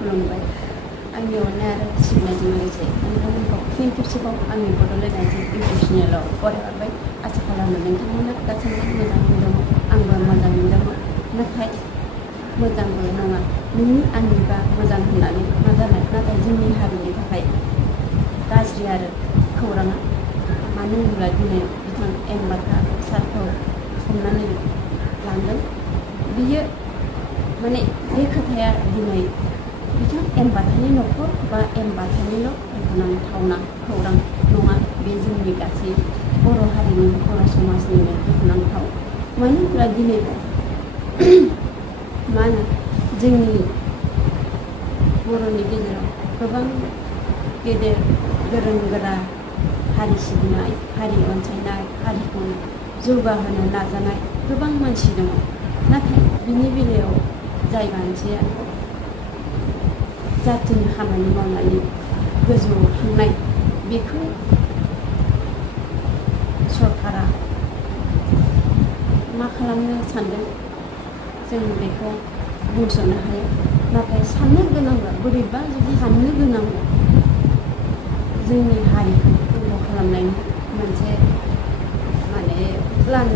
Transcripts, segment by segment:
खुलुमबाय आंनि अननाय आरो सिबिनायजों लोगोसे नोंथांमोनखौ फिन खेबसेबाव आंनि बड'लेण्ड आइजो इउटुब चेनेलाव बरायहरबाय। आसा खालामो नोंथांमोना दासान्दि मोजाङैनो दङ, आंबो मोजाङैनो दङ। नाथाय मोजांबो नङा, नोंनि आंनिबा मोजां होननानै मा जानो, नाथाय जोंनि हारिनि थाखाय गाज्रि आरो खौराङा। मानो होनब्ला दिनै बिथां एम बाथा सारखौ हमनानै लांदों। बियो माने बे खोथाया दिनै बिथां एम बाथानि न'खर बा एम बाथानिल' दुखुनांथावना खौरां नङा, बे जोंनि गासै बर' हारिनि बर' समाजनिनो दुखुनांथाव। मानो होनब्ला दिनै मा होनो जोंनि बर'नि गेजेराव गोबां गेदेर गोरों गोरा हारि सिबिनाय, हारि अनसायनाय, हारिखौ जौगाहोनो नाजानाय गोबां मानसि दङ। नाथाय बिनि बेलायाव जाय मानसिया जाथिनि खामानि मावनानै गोजौआव थांनाय, बेखौ सरकारा मा खालामनो सानदों जों बेखौ बुंस'नो हाया। नाथाय साननो गोनांब्ला, बोरैबा जुदि साननो गोनांब्ला जोंनि हारिखौ उल्था खालामनायनि मोनसे माने प्लान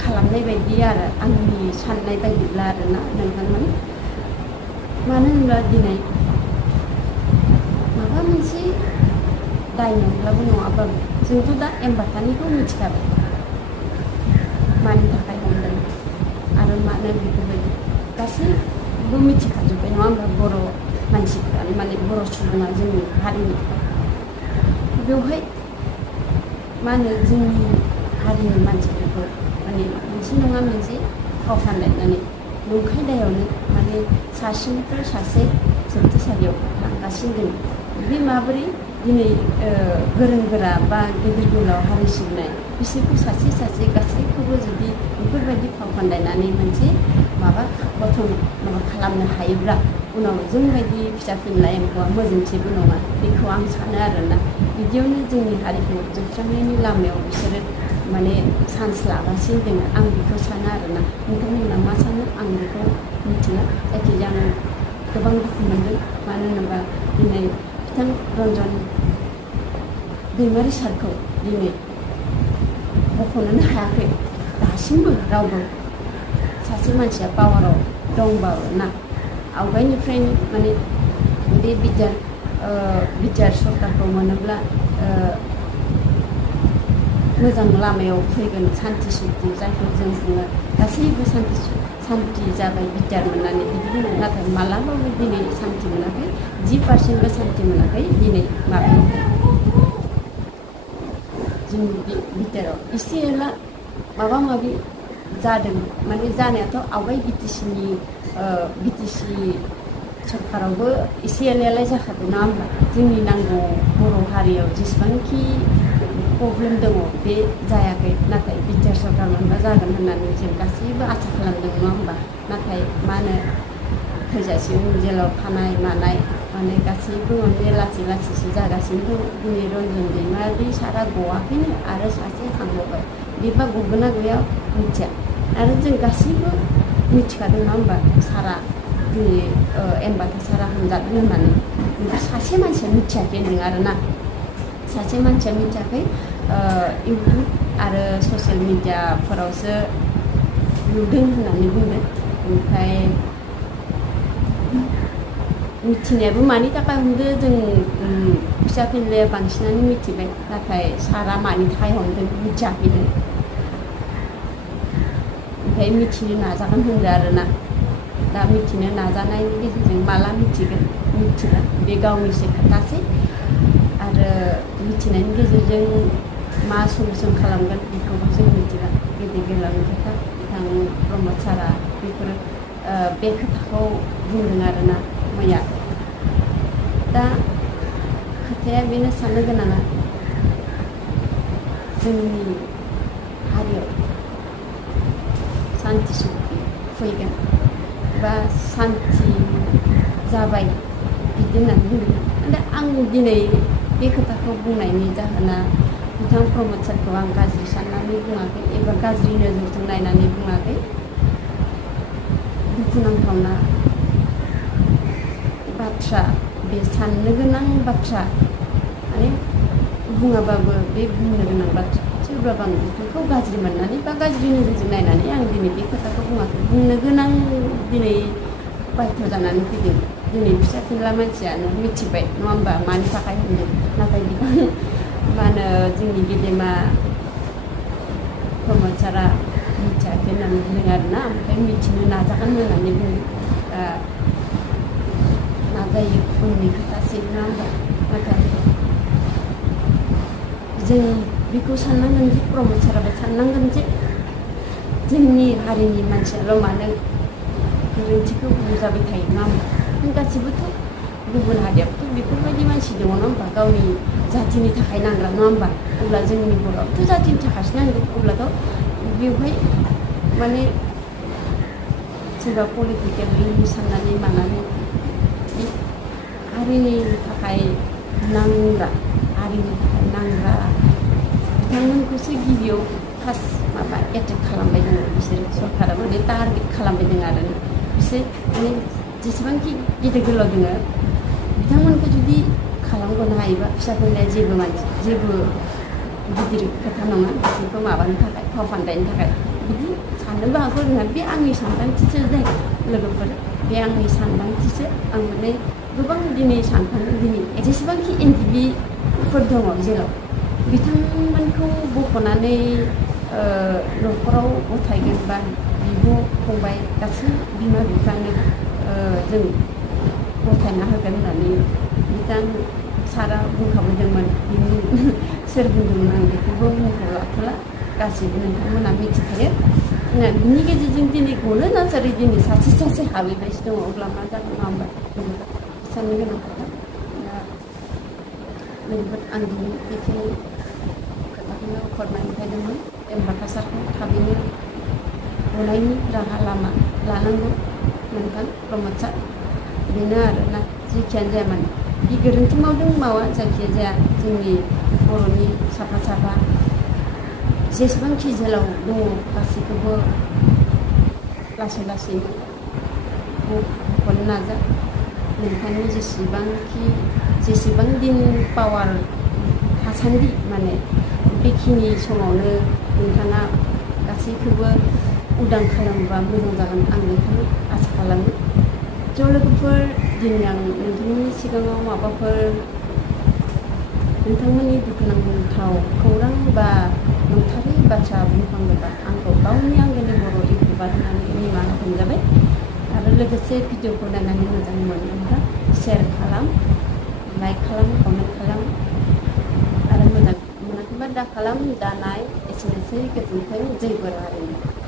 खालामनाय बायदि आरो आंनि साननाय बायदिब्ला आरोना नोंथांमोन। मानो होनब्ला दिनै माबा मोनसे दाय नंब्लाबो नङाबाबो जोंथ' दा एम बाथानिखौ मिथिखाबाय मानि थाखाय हमदों आरो मानो बेफोरबायदि गासैबो मिथिखाजोब्बाय नङा होमबा बर' मानसिफ्रानो, माने बर' सुबुङा जोंनि हारिनि। बेवहाय मा होनो जोंनि हारिनि मानसिफोरखौ माने मोनसे नङा मोनसे फाव फान्दायनानै नंखाय दायावनो माने सासेनिफ्राय सासे जोबथेसालियाव थांगासिनो दं। बे माबोरै दिनै गोरों गोरा बा गिदिर गोलाव हारि सिबिनाय बिसोरखौ सासे सासे गासैखौबो जुदि बेफोरबायदि फाव फान्दायनानै मोनसे माबा खालामनो हायोब्ला उनाव जोंबायदि फिसा फिनला एम्फौआ मोजोंसेबो नङा, बेखौ आं सानो आरोना। बिदियावनो जोंनि हारिखौ जोबस्रांनायनि लामायाव बिसोरो माने चान्स लागासिनो दङ, आं बेखौ सानो आरोना। नोंथांमोना मा सानो आं बेखौ मिथिला। जायखिजाया आं गोबां दुखु मोनदों। मानो होनोबा दिनै बिथां रन्जन दैमारि सारखौ दिनै बख'नोनो हायाखै दासिमबो रावबो। सासे मानसिया पावाराव दंबाबो ना, आवगायनिफ्रायनो माने बे बिटिआर सरकारखौ मोनोब्ला मोजां लामायाव फैगोन, सान्थि सुक्ति जायखौ जों बुङो, गासैबो सान्थि जाबाय बिटिआर मोननानै बिदि बुङो। नाथाय मालाबाबो दिनै सान्थि मोनाखै, 10% सान्थि मोनाखै दिनै माबायाव जोंनि बिटिआराव। एसे एला माबा माबि जादों, माने जानायाथ' आवगाय बिटिसि सरकारावबो एसे एलायालाय जाखादों नङा होमबा। जोंनि नांगौ बर' हारियाव जेसेबांखि प्रब्लेम दङ बे जायाखै। नाथाय बिटिआर सरकार मोनबा जागोन होननानै जों गासैबो आसा खालामदों नङा होमबा। नाथाय मा होनो थैजासिम जेलाव थानाय मानाय माने गासैबो माने लासै लासैसो जागासिनो दं। दिनै रन्जन दैमारि सारा गवाखैनो आरो सासे थांबावबाय, बेबा गगोना गैया मिथिया। आरो जों गासैबो मिथिखादों नङा होमबा सारा दिनै एम बाथा सारा हमजादों होननानै। सासे मानसिया मिथियाखै होनदों आरोना, सासे मानसिया मिथियाखै। इउटुब आरो ससियेल मिडियाफोरावसो नुदों होननानै बुंदों। ओमफ्राय मिथिनायाबो मानि थाखाय हमदो जों फिसा फिनलाया बांसिनानो मिथिबाय, नाथाय सारा मानि थाखाय हमदों मिथियाखैनो। ओमफ्राय मिथिनो नाजागोन होनदो आरोना। दा मिथिनो नाजानायनि गेजेरजों माला मिथिगोन मिथिला, बे गावनिसो खोथासै। आरो मिथिनायनि गेजेरजों मा सलुसन खालामगोन बेखौबो जों मिथिला, गेदेर गोलावनि खोथा। बिथां प्रमद सारा बेफोरो बे खोथाखौ बुंदों आरोना मैया। दा खोथाया बेनो साननो गोनाङा, जोंनि हारियाव सान्थि सुक्ति फैगोन बा सान्थि जाबाय बिदि होननानै बुंदों। दा आं दिनै बे खोथाखौ बुंनायनि जाहोना बिथां प्रमद सारखौ आं गाज्रि साननानै बुङाखै एबा गाज्रि नोजोरजों नायनानै बुङाखै। दुखुनांथावना बाथ्रा बे साननो गोनां बाथ्रा माने बुङाबाबो बे बुंनो गोनां बाथ्रा सोरबाबा आं बेफोरखौ गाज्रि मोननानै बा गाज्रि नोजोरजों नायनानै आं दिनै बे खोथाखौ बुङाखै बुंनो गोनां दिनै बाध्य जानानै फैदों दिनै फिसा फिनला मानसियानो मिथिबाय नङा होमबा मानि थाखाय होनदों नाथाय बिथां मा होनो जोंनि गेदेमा प्रमद सारा मिथियाखै होननानै बुंदों आरोना ओमफ्राय मिथिनो नाजागोन होननानै बुंदों नाजायो उननि खोथासै नङा होमबा नाथाय जों बेखौ साननांगोन जे प्रमद साराबो साननांगोन जे जोंनि हारिनि मानसियाल' मानो गोरोन्थिखौ बुजाबाय थायो नङा होमबा गासिबोथ' गुबुन हारियावथ' बेफोरबायदि मानसि दङ नङा होमबा गावनि जाथिनि थाखाय नांग्रा नङा होमबा अब्ला जोंनि बर'आवथ' जाथिनि थाखायसो नांगौ अब्लाथ' बेवहाय माने सोरबा पलिटिकेलि साननानै मानानै हारिनि थाखाय नांग्रा हारिनि थाखाय नांग्रा बिथांमोनखौसो गिबियाव फार्स्ट माबा एटेक खालामबाय दङ बिसोर सरकारा माने टारगेट खालामबाय दङ आरो बिसोर माने जेसेबांखि गेदेर गोलाव दङ बिथांमोनखौ जुदि खालामगनो हायोबा फिसाफोरनिया जेबो गिदिर खोथा नङा बिसोरखौ माबानो थाखाय फाव फान्दायनो थाखाय बिदि साननोबो हागौ जोंहा बे आंनि सानदांथिसो जाय लोगोफोर बे आंनि सानदांथिसो आं माने गोबां दिनै सानखांदों दिनै जेसेबांखि एनटिभिफोर दङ जेराव बिथांमोनखौ बख'नानै न'खराव गथायगोन बा बिब' फंबाय गासै बिमा बिफानो जों गथायना होगोन होननानै बिथां सारा बुंखाबोदोंमोन सोर बुंदोंमोन आं बेखौबो मुंखौ लाथ'ला गासैबो नोंथांमोना मिथिखायो बिनि गेजेरजों दिनै गनो नार्जारि दिनै सासे हाबैबायसो दङ अब्ला मा जागोन नङा होमबा साननो गोनां खोथा लोगोफोर आं दिनै बेखिनि खोथाखौनो हरनानै फैदोंमोन एम्बाका सारखौ थाबैनो गनायनि राहा लामा लानांगौ नोंथां प्रमद सार बेनो आरोना जेखियानो जाया मानो बे गोरोन्थि मावदों मावा जायखिया जाया जोंनि बर'नि साफा जेसेबांखि जेलाव दङ गासैखौबो लासै बख'नो नाजा नोंथांनि जेसेबां दिन पावार थासान्दि माने बेखिनि समावनो नोंथाङा गासैखौबो उदां खालामोबा मोजां जागोन आं बेखौनो आसा खालामो ज' लोगोफोर दिनै आं नोंथांनि सिगाङाव माबाफोर नोंथांमोननि दुखुनांथाव खौरां बा नंथारै बाथ्रा बुंफ्लाङोबा आंखौ गावनि आंगोनि बर' इउटुबार होननानै निमाहा होजाबाय आरो लोगोसे भिडिअखौ नायनानै मोजां मोनोब्ला शेयार खालाम लाइक खालाम कमेन्ट खालाम आरो मोजां मोनाखैबा दा खालाम दा नाय एसेनोसै गोजोन्थों जै बर' हारिनि